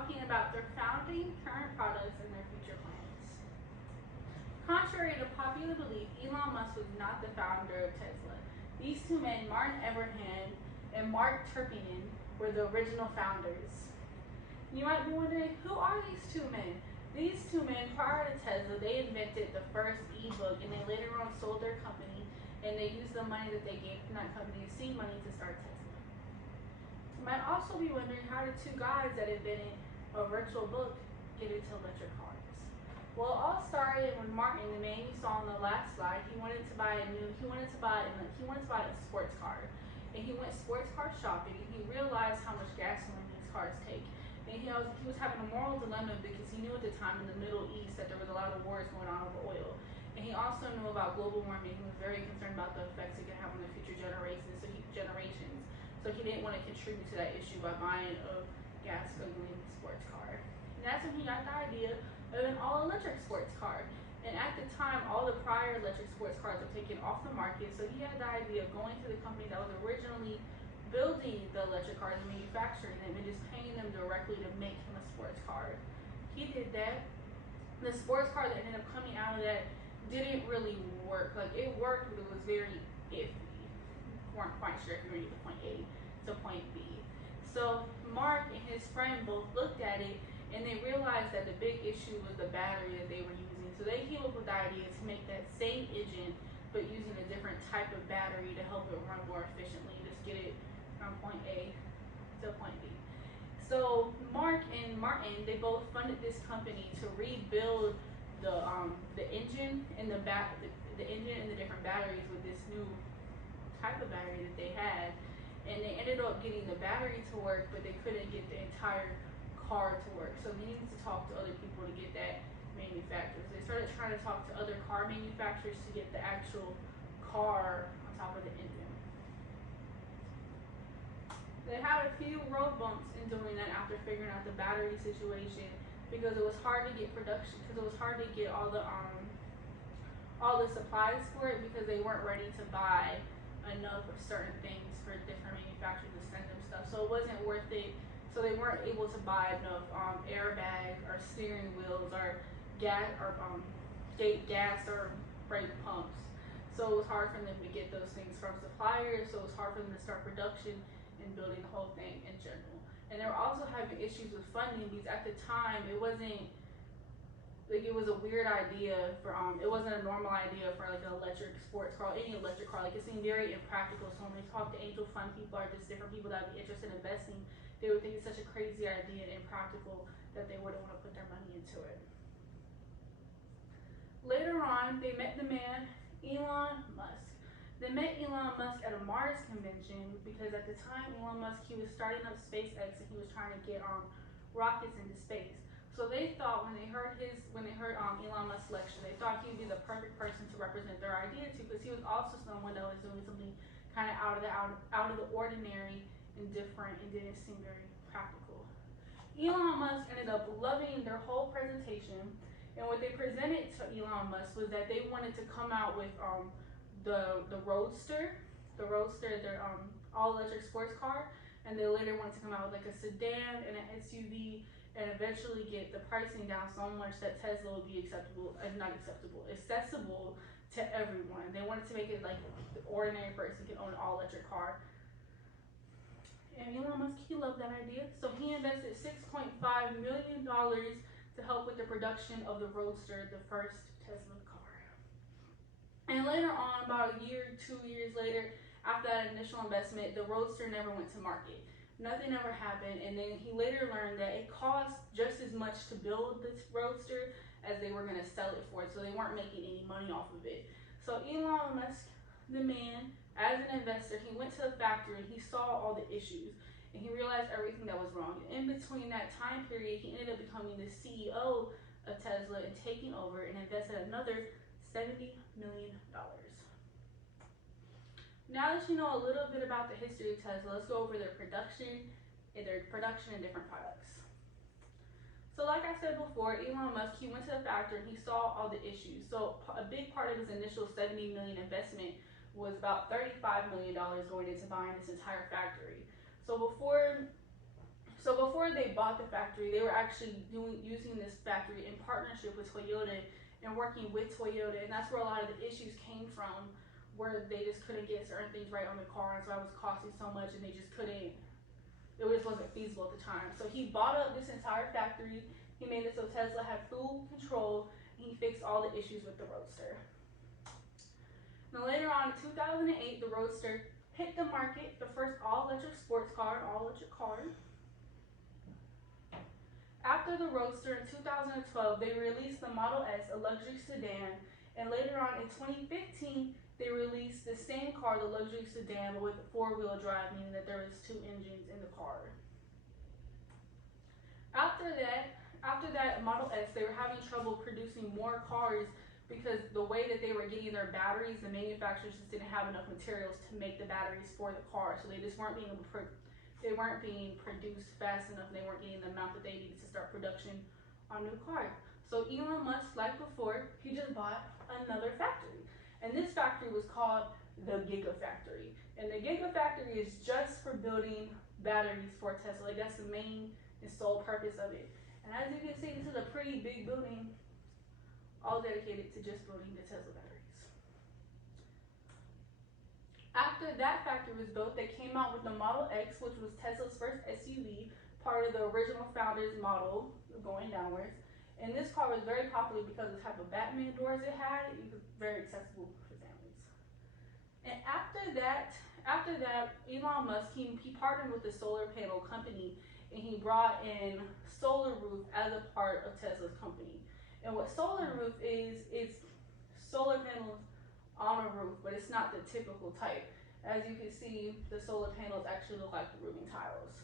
talking about their founding, current products, and their future plans. Contrary to popular belief, Elon Musk was not the founder of Tesla. These two men, Martin Abraham and Mark Turpinen, were the original founders. You might be wondering, who are these two men? These two men, prior to Tesla, they invented the first ebook, and they later on sold their company, and they used the money that they gave from that company, seed money, to start Tesla. You might also be wondering, how did two guys that invented a virtual book get into electric cars? Well, it all started when Martin, the man you saw on the last slide, he wanted to buy a sports car, and he went sports car shopping, and he realized how much gasoline these cars take. And he was having a moral dilemma because he knew at the time in the Middle East that there was a lot of wars going on over oil. And he also knew about global warming. He was very concerned about the effects it could have on the future generations. So he didn't want to contribute to that issue by buying a gasoline sports car. And that's when he got the idea of an all-electric sports car. And at the time, all the prior electric sports cars were taken off the market. So he had the idea of going to the company that was originally building the electric cars and manufacturing them and just paying them directly to make him a sports car. He did that. The sports car that ended up coming out of that didn't really work. Like, it worked, but it was very iffy. Weren't quite sure if you were going to get to point A to point B. So Mark and his friend both looked at it, and they realized that the big issue was the battery that they were using. So they came up with the idea to make that same engine, but using a different type of battery to help it run more efficiently. Just get it from point A to point B. So Mark and Martin, they both funded this company to rebuild the engine and the engine and the different batteries with this new type of battery that they had. And they ended up getting the battery to work, but they couldn't get the entire car to work. So they needed to talk to other people to get that manufactured. So they started trying to talk to other car manufacturers to get the actual car on top of the engine. They had a few road bumps in doing that after figuring out the battery situation, because it was hard to get production, because it was hard to get all the supplies for it, because they weren't ready to buy enough of certain things for different manufacturers to send them stuff. So it wasn't worth it. So they weren't able to buy enough airbag or steering wheels or gas or brake pumps. So it was hard for them to get those things from suppliers. So it was hard for them to start production and building the whole thing in general. And they were also having issues with funding, because at the time it wasn't like, it was a weird idea for it wasn't a normal idea for like an electric sports car, any electric car. Like, it seemed very impractical. So when they talk to angel fund people or just different people that would be interested in investing, they would think it's such a crazy idea and impractical that they wouldn't want to put their money into it. Later on, they met the man Elon Musk. They met Elon Musk at a Mars convention, because at the time Elon Musk, he was starting up SpaceX, and he was trying to get rockets into space. So they thought when they heard Elon Musk's lecture, they thought he would be the perfect person to represent their idea to, because he was also someone that was doing something kind of out of the ordinary and different, and didn't seem very practical. Elon Musk ended up loving their whole presentation, and what they presented to Elon Musk was that they wanted to come out with the Roadster, their all-electric sports car, and they later wanted to come out with like a sedan and an SUV, and eventually get the pricing down so much that Tesla would be accessible to everyone. They wanted to make it like the ordinary person can own an all-electric car. And Elon Musk, he loved that idea, so he invested $6.5 million to help with the production of the Roadster, the first Tesla car. And later on, about a year, 2 years later, after that initial investment, the Roadster never went to market. Nothing ever happened, and then he later learned that it cost just as much to build this Roadster as they were going to sell it for, so they weren't making any money off of it. So Elon Musk, the man, as an investor, he went to the factory and he saw all the issues, and he realized everything that was wrong. In between that time period, he ended up becoming the CEO of Tesla and taking over, and invested another $70 million. Now that you know a little bit about the history of Tesla, let's go over their production and different products. So like I said before, Elon Musk, he went to the factory and he saw all the issues. So a big part of his initial $70 million investment was about $35 million going into buying this entire factory. So So before they bought the factory, they were actually using this factory in partnership with Toyota and working with Toyota, and that's where a lot of the issues came from, where they just couldn't get certain things right on the car, and so it was costing so much, and they just couldn't. It just wasn't feasible at the time. So he bought up this entire factory. He made it so Tesla had full control, and he fixed all the issues with the Roadster. Now later on, in 2008, the Roadster hit the market, the first all-electric sports car, all-electric car. After the Roadster in 2012, they released the Model S, a luxury sedan, and later on in 2015, they released the same car, the luxury sedan, but with four-wheel drive, meaning that there was two engines in the car. After that Model S, they were having trouble producing more cars because the way that they were getting their batteries, the manufacturers just didn't have enough materials to make the batteries for the car, so they just weren't being able to they weren't being produced fast enough, and they weren't getting the amount that they needed to start production on new cars. So Elon Musk, like before, he just bought another factory. And this factory was called the Gigafactory. And the Gigafactory is just for building batteries for Tesla. Like, that's the main and sole purpose of it. And as you can see, this is a pretty big building, all dedicated to just building the Tesla batteries. After that factory was built, they came out with the Model X, which was Tesla's first SUV, part of the original founder's model going downwards. And this car was very popular because of the type of Batman doors it had. It was very accessible for families. And after that, Elon Musk, he partnered with the solar panel company, and he brought in Solar Roof as a part of Tesla's company. And what Solar Roof is, it's solar panels on a roof, but it's not the typical type. As you can see, the solar panels actually look like the roofing tiles.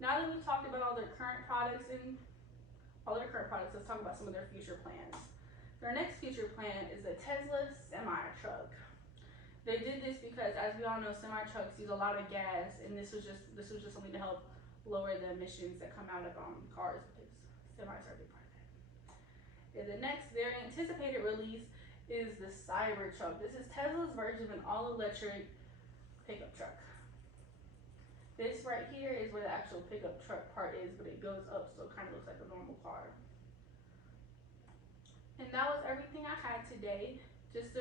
Now that we've talked about all their current products, let's talk about some of their future plans. Their next future plan is the Tesla semi-truck. They did this because, as we all know, semi-trucks use a lot of gas, and this was just something to help lower the emissions that come out of cars, because semis are a big part of that. And the next very anticipated release is the Cybertruck. This is Tesla's version of an all-electric pickup truck. This right here is where the actual pickup truck part is, but it goes up, so it kind of looks like a normal car. And that was everything I had today. Just to